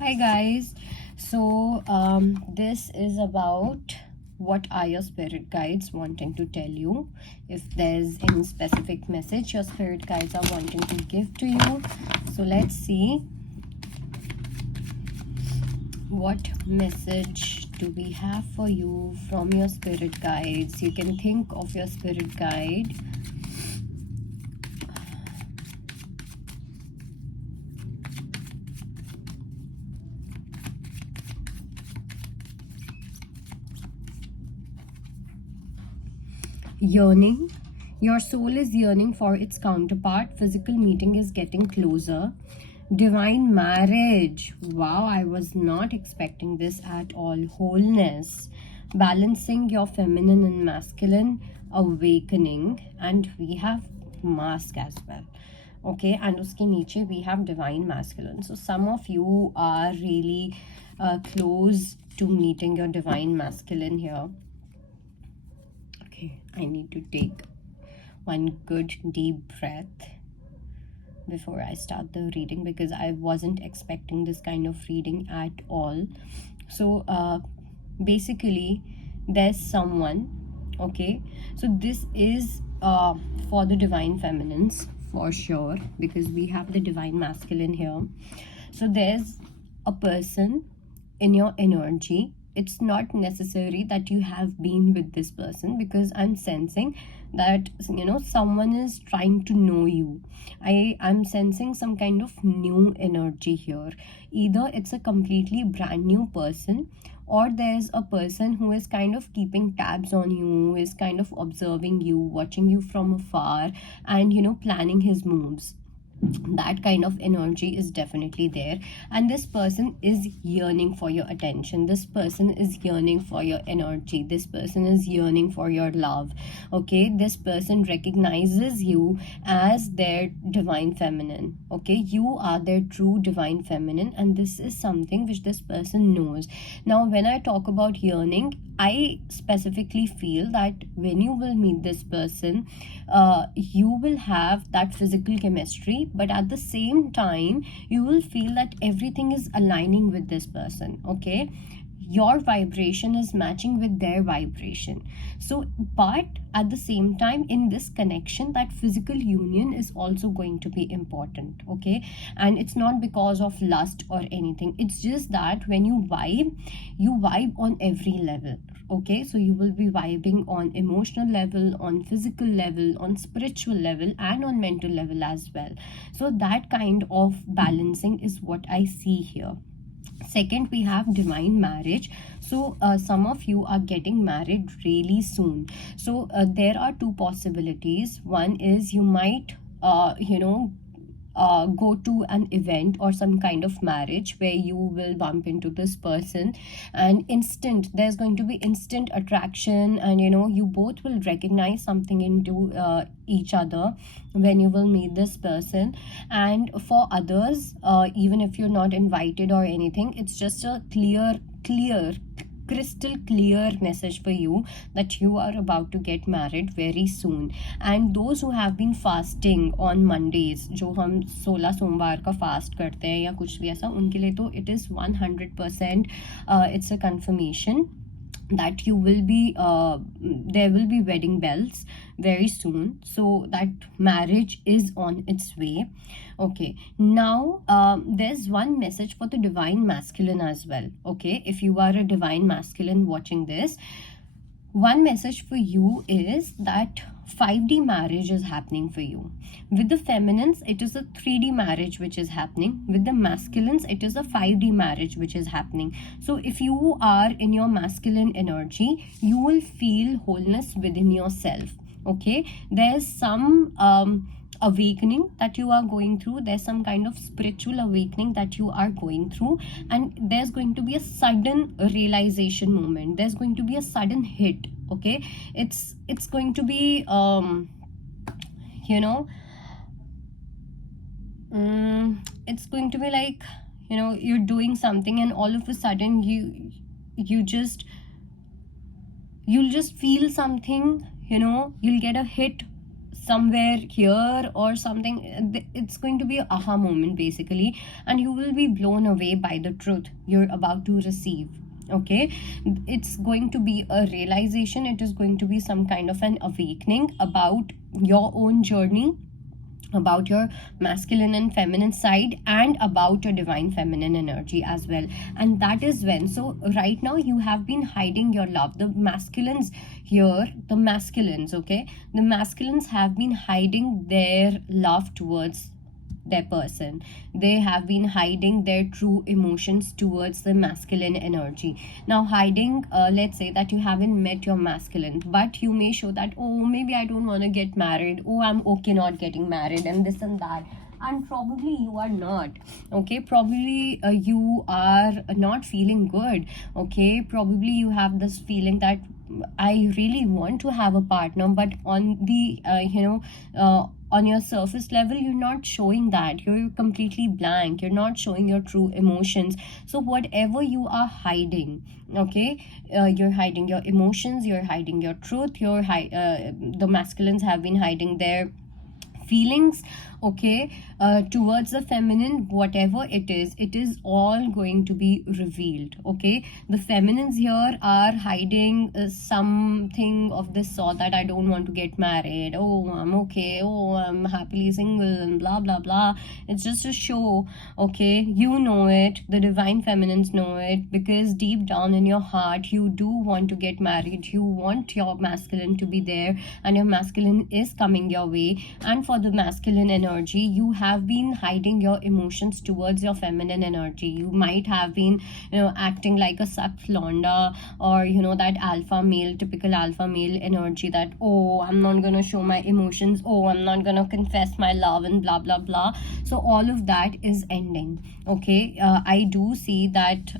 Hi guys. This is about what are your spirit guides wanting to tell you. If there's any specific message your spirit guides are wanting to give to you. So let's see what message do we have for you from your spirit guides. You can think of your spirit guide. Yearning. Your soul is yearning for its counterpart. Physical meeting is getting closer. Divine marriage. Wow, I was not expecting this at all. Wholeness. Balancing your feminine and masculine. Awakening. And we have mask as well. Okay, and uske niche we have divine masculine. So some of you are really close to meeting your divine masculine here. Okay, I need to take one good deep breath before I start the reading because I wasn't expecting this kind of reading at all. So basically there's someone, okay, so this is for the divine feminines for sure, because we have the divine masculine here. So there's a person in your energy. It's not necessary that you have been with this person, because I'm sensing that someone is trying to know you. I'm sensing some kind of new energy here. Either it's a completely brand new person, or there's a person who is kind of keeping tabs on you, who is kind of observing you, watching you from afar, and planning his moves. That kind of energy is definitely there, and this person is yearning for your attention. This person is yearning for your energy. This person is yearning for your love. Okay, this person recognizes you as their divine feminine. Okay, you are their true divine feminine, and this is something which this person knows. Now when I talk about yearning, I specifically feel that when you will meet this person, you will have that physical chemistry, but at the same time you will feel that everything is aligning with this person. Okay, your vibration is matching with their vibration. So but at the same time, in this connection, that physical union is also going to be important. Okay, and it's not because of lust or anything. It's just that when you vibe on every level. Okay, so you will be vibing on emotional level, on physical level, on spiritual level, and on mental level as well. So that kind of balancing is what I see here. Second, we have divine marriage. So some of you are getting married really soon. So there are two possibilities. One is you might go to an event or some kind of marriage where you will bump into this person, and there's going to be instant attraction, and you both will recognize something into each other when you will meet this person. And for others, even if you're not invited or anything, it's just a crystal clear message for you that you are about to get married very soon. And those who have been fasting on Mondays, जो हम 16 सोमवार का fast करते हैं या कुछ भी ऐसा, उनके लिए तो it is 100% it's a confirmation that you will be there will be wedding bells very soon, so that marriage is on its way. Okay, now there's one message for the divine masculine as well. Okay, if you are a divine masculine watching this, one message for you is that 5D marriage is happening for you. With the feminines, it is a 3D marriage which is happening. With the masculines, it is a 5D marriage which is happening. So if you are in your masculine energy, you will feel wholeness within yourself. Okay, there's some awakening that you are going through. There's some kind of spiritual awakening that you are going through, and there's going to be a sudden realization moment. There's going to be a sudden hit. Okay, it's going to be it's going to be like, you're doing something and all of a sudden you'll just feel something, you'll get a hit somewhere here or something. It's going to be an aha moment basically, and you will be blown away by the truth you're about to receive. Okay, it's going to be a realization, it is going to be some kind of an awakening about your own journey, about your masculine and feminine side, and about your divine feminine energy as well. And that is when, so right now you have been hiding your love. The masculines here, the masculines, okay, the masculines have been hiding their love towards their person. They have been hiding their true emotions towards the masculine energy. Now hiding, let's say that you haven't met your masculine, but you may show that, oh, maybe I don't want to get married, oh, I'm okay not getting married, and this and that. And probably you are not, okay, probably you are not feeling good, okay, probably you have this feeling that I really want to have a partner, but on the on your surface level you're not showing that, you're completely blank, you're not showing your true emotions. So whatever you are hiding, okay, you're hiding your emotions, you're hiding your truth, the masculines have been hiding their feelings, okay, towards the feminine. Whatever it is all going to be revealed, okay. The feminines here are hiding something of this sort, that I don't want to get married, oh, I'm okay, oh, I'm happily single, and blah blah blah. It's just a show, okay, you know it, the divine feminines know it, because deep down in your heart you do want to get married, you want your masculine to be there, and your masculine is coming your way. And for the masculine energy, you have been hiding your emotions towards your feminine energy. You might have been, acting like a suck flonda, or that alpha male, typical alpha male energy, that, oh, I'm not gonna show my emotions, oh, I'm not gonna confess my love, and blah blah blah. So all of that is ending, okay. I do see that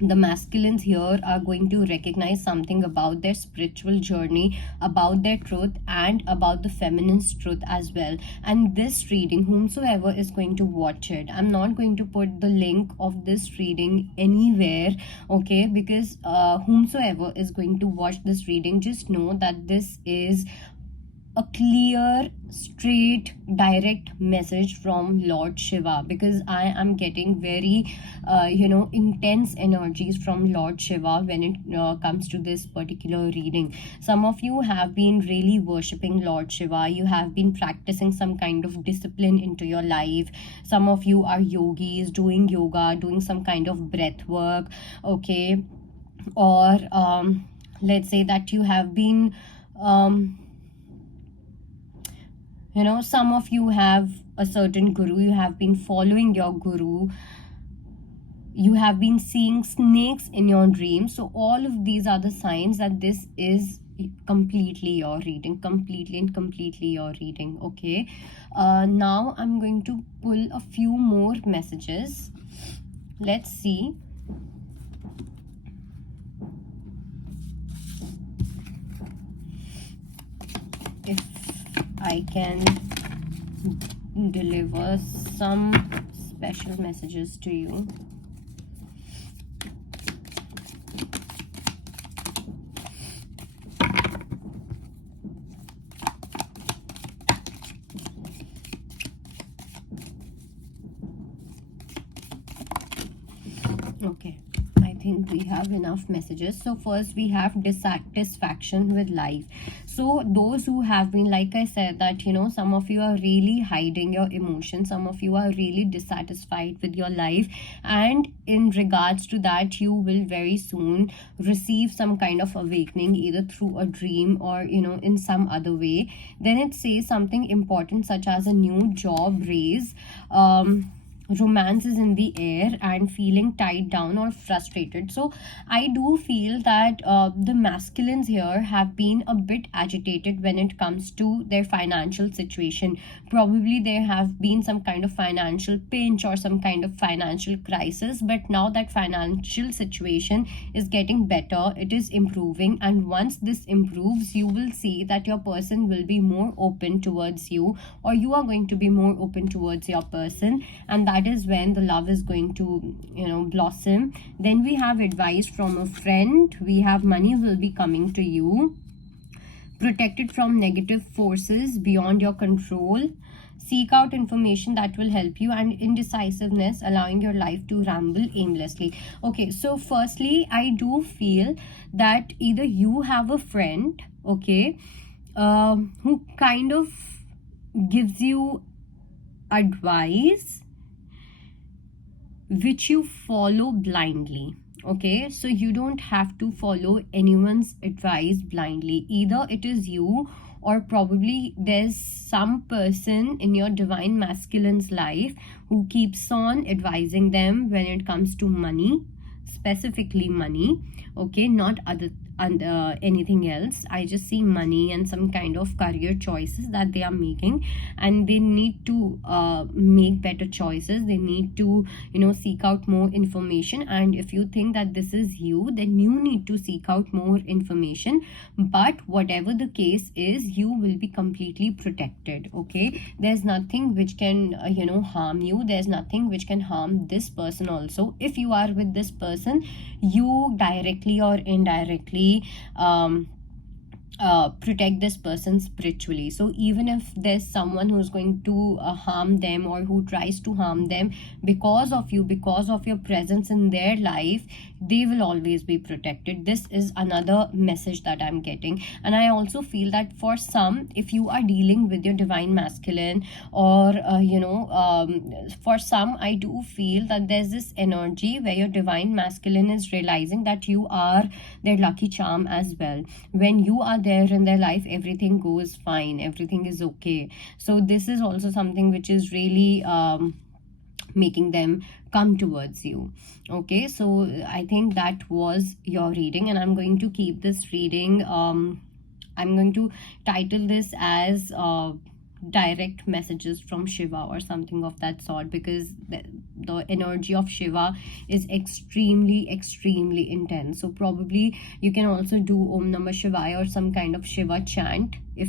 the masculines here are going to recognize something about their spiritual journey, about their truth, and about the feminine's truth as well. And this reading, whomsoever is going to watch it, I'm not going to put the link of this reading anywhere, okay, because whomsoever is going to watch this reading, just know that this is a clear, straight, direct message from Lord Shiva, because I am getting very intense energies from Lord Shiva when it comes to this particular reading. Some of you have been really worshipping Lord Shiva, you have been practicing some kind of discipline into your life. Some of you are yogis, doing yoga, doing some kind of breath work, okay, or let's say that you have been some of you have a certain guru, you have been following your guru, you have been seeing snakes in your dreams. So all of these are the signs that this is completely your reading, completely your reading, okay. Now I'm going to pull a few more messages. Let's see. If I can deliver some special messages to you. Okay, I think we have enough messages. So first we have dissatisfaction with life. So those who have been, like I said, that some of you are really hiding your emotions, some of you are really dissatisfied with your life, and in regards to that you will very soon receive some kind of awakening, either through a dream or in some other way. Then it says something important, such as a new job raise, romance is in the air, and feeling tied down or frustrated. So I do feel that the masculines here have been a bit agitated when it comes to their financial situation. Probably there have been some kind of financial pinch or some kind of financial crisis, but now that financial situation is getting better, it is improving, and once this improves, you will see that your person will be more open towards you, or you are going to be more open towards your person, and that is when the love is going to blossom. Then we have advice from a friend, we have money will be coming to you, protected from negative forces beyond your control. Seek out information that will help you, and indecisiveness, allowing your life to ramble aimlessly. Okay, so firstly, I do feel that either you have a friend, okay, who kind of gives you advice which you follow blindly. Okay, so you don't have to follow anyone's advice blindly. Either it is you, or probably there's some person in your divine masculine's life who keeps on advising them when it comes to money, specifically money. Okay, not other anything else. I just see money and some kind of career choices that they are making, and they need to make better choices. They need to, you know, seek out more information. And if you think that this is you, then you need to seek out more information. But whatever the case is, you will be completely protected. Okay, there's nothing which can you know, harm you. There's nothing which can harm this person also. If you are with this person, you directly or indirectly protect this person spiritually. So even if there's someone who's going to harm them, or who tries to harm them because of you, because of your presence in their life, they will always be protected. This is another message that I'm getting. And I also feel that for some, if you are dealing with your divine masculine, or you know, for some, I do feel that there's this energy where your divine masculine is realizing that you are their lucky charm as well. When you are there in their life, everything goes fine, everything is okay. So this is also something which is really making them come towards you. Okay, so I think that was your reading, and I'm going to keep this reading, I'm going to title this as direct messages from Shiva or something of that sort, because the energy of Shiva is extremely intense. So probably you can also do Om Namah Shivaya or some kind of Shiva chant if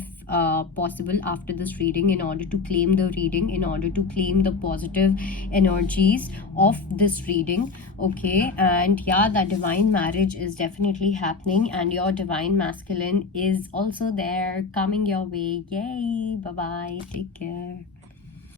possible after this reading, in order to claim the reading, in order to claim the positive energies of this reading. Okay, and yeah, that divine marriage is definitely happening, and your divine masculine is also there, coming your way. Yay, bye bye, take care.